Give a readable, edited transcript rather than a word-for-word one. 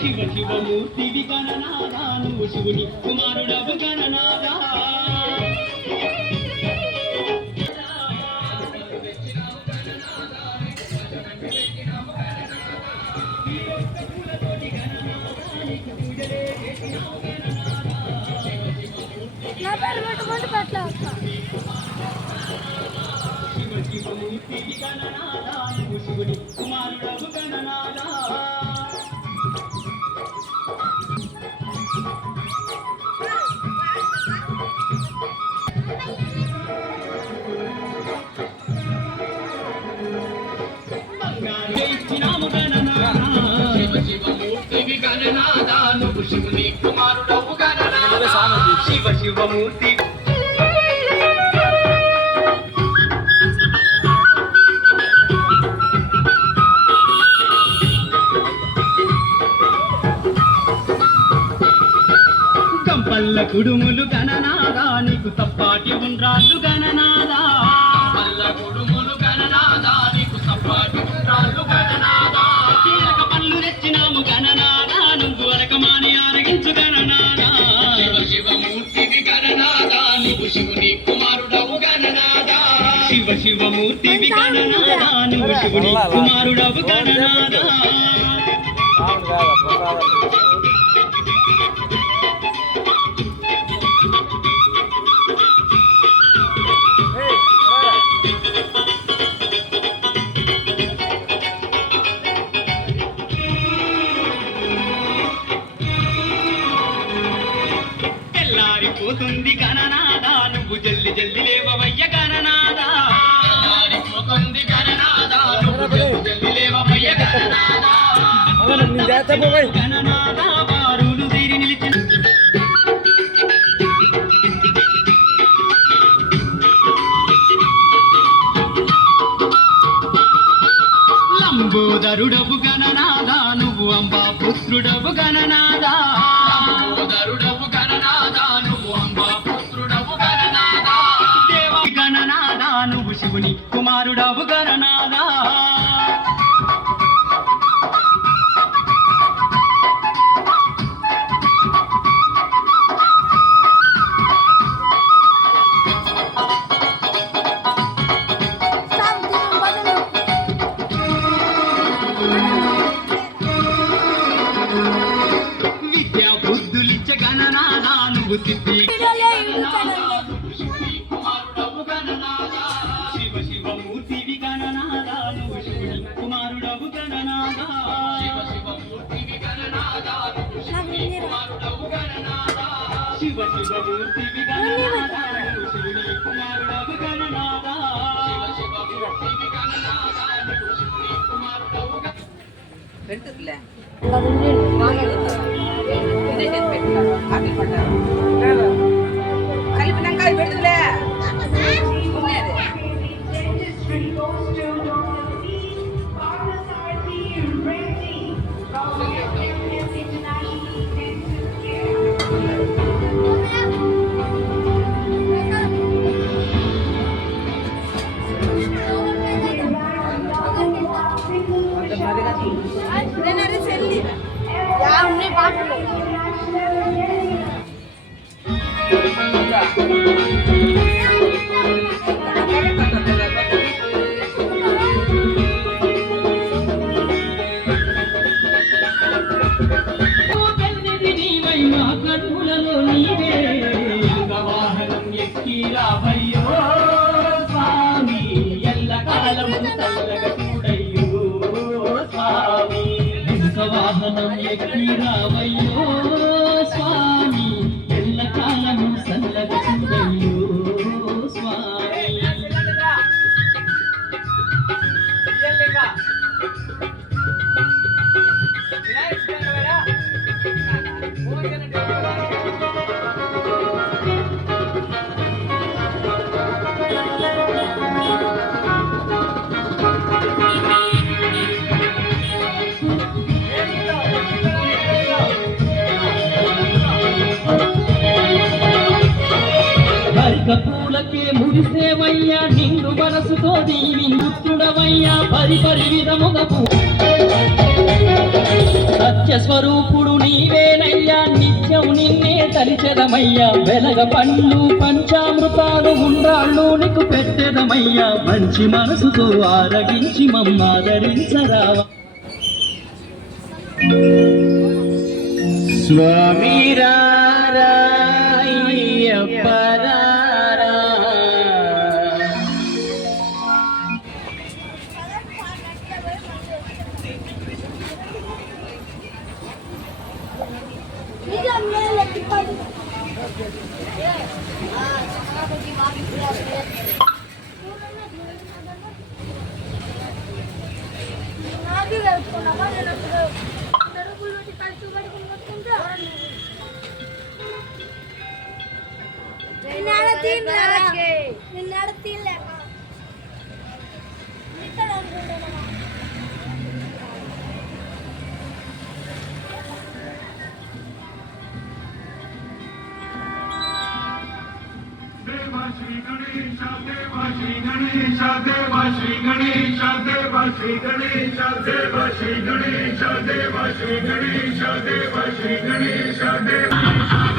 శివ శివమూర్తివి గణనాదా నువ్వు శివుని కుమారుడవు గణనాదా శివ శివమూర్తివి గణనాదా నువ్వు శివుని కుమారుడవు గణనాదా శివుని కుమారుడవు గణనాదా శివ శివమూర్తి గంపల్ల కుడుములు గణనాదా నీకు తప్పాటి ఉండ్రాళ్ళు గణనాదా గంపల్ల కుడుములు గణనాదా నీకు తప్పాటి ఉండ్రాళ్ళు గణనాదా తీరక పళ్ళు తెచ్చినాము గణనాదా నువ్వు అరకమాని ఆరగించు గణనాదా శివ శివమూర్తివి గణనాదా నువ్వు శివుని కుమారుడవు గణనాదా శివ శివమూర్తివి గణనాదా నువ్వు శివుని కుమారుడవు గణనాదా పోతుంది గణనాదా నువ్వు జల్లి జల్లి లేవవయ్య గణనాదా పోతుంది గణనాదా నువ్వు జల్లి జల్లి లేవవయ్య గణనాదా గణనాదా వారులు తీరి నిలిచి లంబోదరుడవు గణనాదా నువ్వు అంబా పుత్రుడవు గణనాదా లంబోదరుడవు గణనాదా నువ్వు అంబా పుత్రుడవు గణనాదా దేవి గణనాదా నువ్వు శివుని కుమారుడవు గణనాదా విద్యా బుద్ధులిచ్చ గణనాదా నువ్వు సిద్ధి కుమారుడవు గణనాదా శివ శివమూర్తివి గణనాదా నువ్వు శివుని కుమారుడవు గణనాదా శివ శివమూర్తివి గణనాదా నువ్వు శివుని కుమారుడవు గణనాదా శివ శివమూర్తివి గణనాదా నువ్వు శివుని కుమారుడవు గణనాదా శివ శివమూర్తివి గణనాదా నువ్వు శివుని కుమారుడవు పెడుతులే కలిపినాక అది పెడుతులే వాహనం ఎక్కి రావయ్యో స్వామి ఎల్ల కాలము సల్లగ చూడయ్యో స్వామి మురిసేవయ్యా నిండు మనసుతో దీవించుడవయ్యా పరి విధముగా సత్య స్వరూపుడు నీవేనయ్యా నిత్యం నిన్నే తలిచెదమయ్యా వెలగ పండ్లు పంచామృతాలు ఉండ్రాళ్ళు నీకు పెట్టెదమయ్యా మంచి మనసుతో ఆరగించి మమ్మాదరించరావా స్వామి రారా అయ్యప్ప రారా. Shri Ganesha, Deva Shri Ganesha, Deva Shri Ganesha, Deva Shri Ganesha, Deva Shri Ganesha, Deva Shri Ganesha, Deva Shri Ganesha, Deva